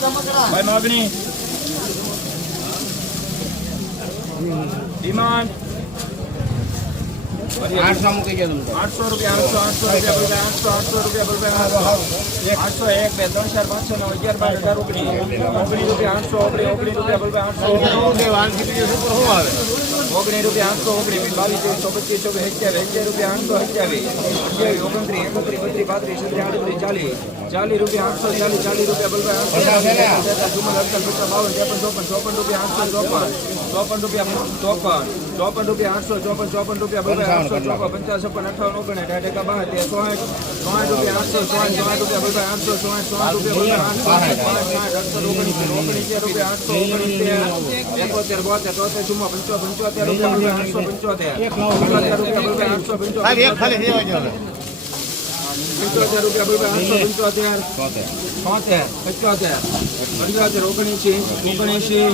By Mavini. Demand. आठ सौ मुके आठ सौ रुपये आठ सौ आठ सौ रुपये बोल आठ सौ आठ सौ रुपये बोल आठ सौ एक बे दोन चार पाँच सौ नौ अगियार बार हज़ार रुपये ओगनी रुपये आठ सौ ओगनी ओगनी रुपये बोल आठ सौ ओगनी रुपये आठ सौ ओगनी बीस बावीस चौबीस चौबीस चौबीस हेक्टेयर हेक्टेयर रुपये आठ सौ हेक्टेयर ओगनत्री एकत्री बत्री बत्री सत्रह आठत्री चालीस चालीस रुपये आठ सौ चालीस चालीस रुपये बोल आठ सौ चौपन चौपन चौपन आठ सौ चौपन ચોપન રૂપિયા ચોપન ચોપન રૂપિયા આઠસો ચોપન ચોપન રૂપિયા બોલવે આઠસો ચોપન પચાસ છપ્પન અઠાવન ઓગણ અઢાર ટકા બાર તેર ચોસઠ ચોસઠ રૂપિયા આઠસો ચોસઠ ચોસઠ રૂપિયા બોલવે આઠસો ચોસઠ ચોસઠ રૂપિયા બોલવે આઠસો ચોસઠ સાઠ અડસઠ ઓગણીસ ઓગણીસ રૂપિયા આઠસો ઓગણીસ એકોતેર બોતેર તોતેર ચુમ્મા પંચો પંચોતેર રૂપિયા બોલવે આઠસો પંચોતેર પંચોતેર રૂપિયા બોલવે આઠસો પંચોતેર પંચોતેર રૂપિયા બોલવે આઠસો પંચોતેર છોતેર પંચોતેર પંચોતેર ઓગણએંશી ઓગણએંશી